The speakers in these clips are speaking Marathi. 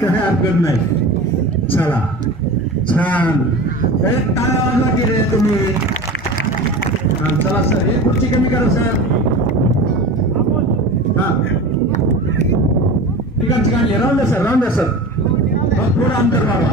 काय हरकत नाही. चला छान टाळ्या वाजवा की रे तुम्ही. चला सर एक खुर्ची कमी करा सर. हा ठिकाणची गाणी राहून द्या सर, राहून द्या सर. थोडं अंतर बाबा.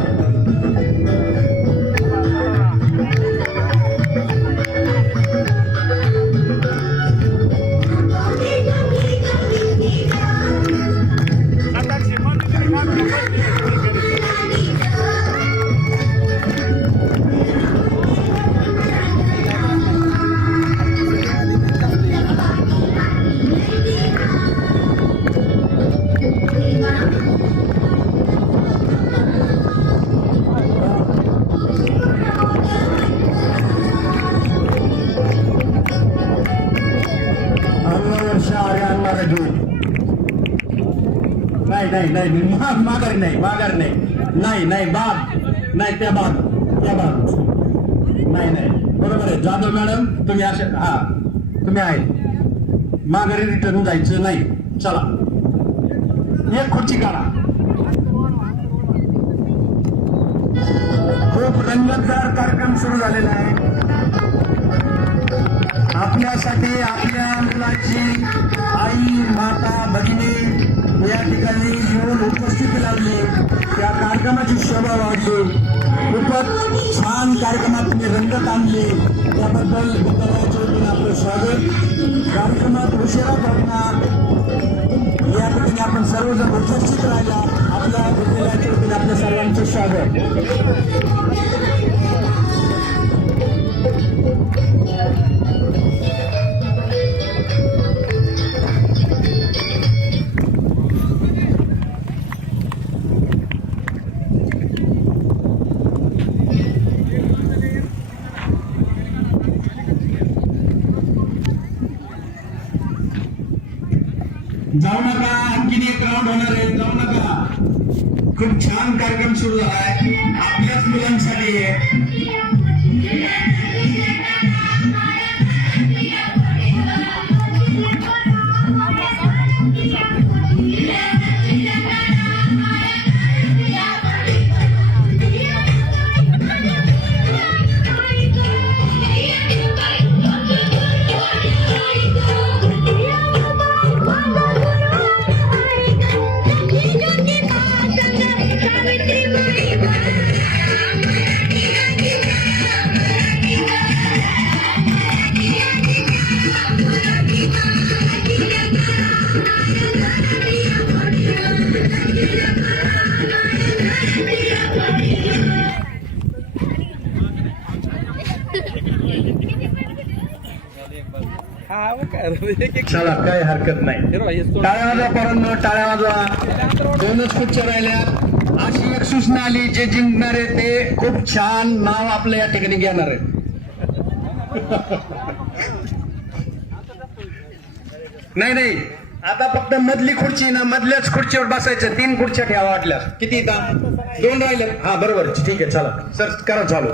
नाही माघारी नाही बाब नाही त्या बाब नाही बरोबर आहे. जाधव मॅडम तुम्ही असे हा तुम्ही आहे माघारी रिटर्न जायचं नाही. चला एक खुर्ची काढा. खूप रंगतदार कार्यक्रम सुरू झालेला आहे. आपल्यासाठी आपल्या मुलाची आई माता भगिनी या ठिकाणी येऊन उपस्थिती लावली. त्या कार्यक्रमाची शोभा वाढली. खूपच छान कार्यक्रमात तुम्ही रंगत आणली. त्याबद्दल विद्यालयाच्या वतीने आपलं स्वागत. कार्यक्रमात उशिरा करणार या ठिकाणी आपण सर्वजण उपस्थित राहिला. आपल्या विद्यालयाच्या वतीने आपल्या सर्वांचं स्वागत. जाऊ नका, आणखीन एक राऊंड होणार आहे. जाऊ नका. खूप छान कार्यक्रम सुरू झाला आहे. आपल्याच मुलांसाठी चला काही हरकत नाही. टाळ्या वाजवा पोरांनो, टाळ्या वाजवा. दोनच खुर्च्या राहिल्या. अशी एक सूचना आली जे जिंकणारे ते खूप छान नाव आपलं या ठिकाणी घेणार आहे. नाही आता फक्त मधली खुर्ची ना मधल्याच खुर्चीवर बसायचं. 3 खुर्च्या ठेवा वाटल्यास. किती 2 राहिले. हा बरोबर ठीक आहे. चला सर करा चालू.